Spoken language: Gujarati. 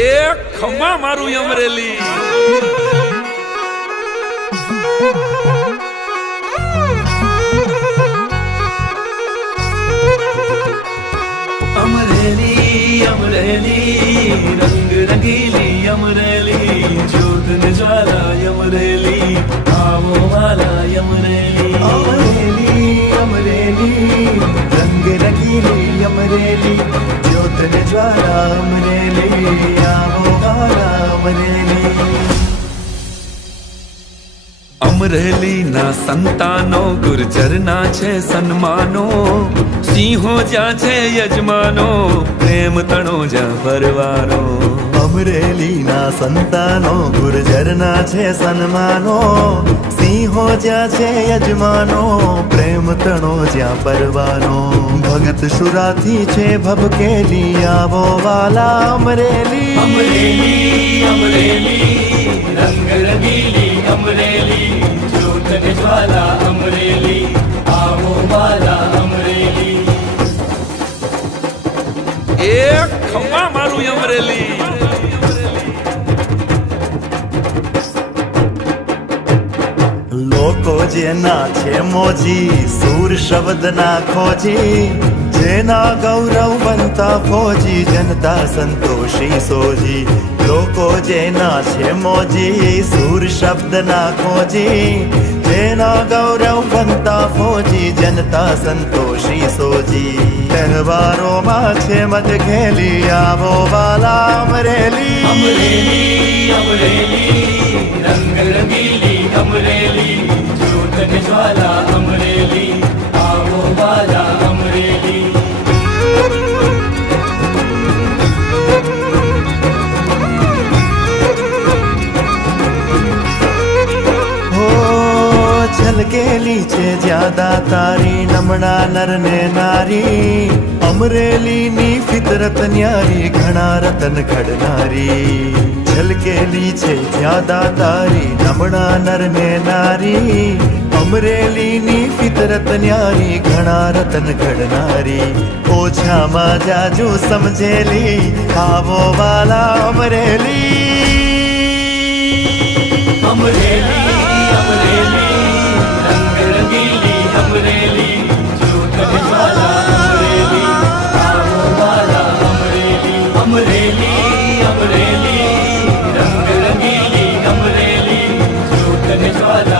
એ ખમા મારું અમરેલી. અમરેલી અમરેલી, રંગ રંગીલી અમરેલી જ્યોત ને જ્વાલા અમરેલી, આવો વાલા અમરેલી. અમરેલી અમરેલી, રંગ રંગીલી અમરેલી જ્યોત ને જ્વાલા અમરેલી આવો વાલા અમરેલી અમરેલીના સંતાનો ગુર્જરના છે સન્માનો સિંહો જ્યાં છે યજમાનો પ્રેમ તણો જ્યાં પરવાનો અમરેલીના સંતાનો ગુર્જરના છે સન્માનો સિંહો જ્યાં છે યજમાનો પ્રેમ તણો જ્યાં પરવાનો. ભગત સુરાથી છે ભભકેલી આવો વાલા અમરેલી. અમરેલી અમરેલી રંગ રંગીલી અમરેલી. જ્યોત ને જ્વાલા અમરેલી આવો વાલા અમરેલી. એ ખમ્મા મારું અમરેલી. લોકો જેના છે મોજી, સૂર શબ્દના ખોજી, જેના ગૌરવ બનતા ફોજી, જનતા સંતોષી સોજી. લોકો જેના છે મોજી, સૂર શબ્દના ખોજી, જેના ગૌરવ બનતા ફોજી, જનતા સંતોષી સોજી. તહેવારોમાં છે મત ખેલી આવો વાલા અમરેલી અમરેલી અમરેલી. છલકેલી છે જ્યાદા તારી નમણા નર ને નારી અમરેલીની ફિતરત ન્યારી ઘણા રતન ઘડનારી છલકેલી છે જ્યાદા તારી નમણા નર ને નારી અમરેલીની ફિતરત ન્યારી ઘણા રતન ઘડનારી ઓછામાં જાજુ સમજેલી આવો વાલા અમરેલી અમરેલી अमरेली अमरेली रंगरंगीली अमरेली झूठ ज्वाला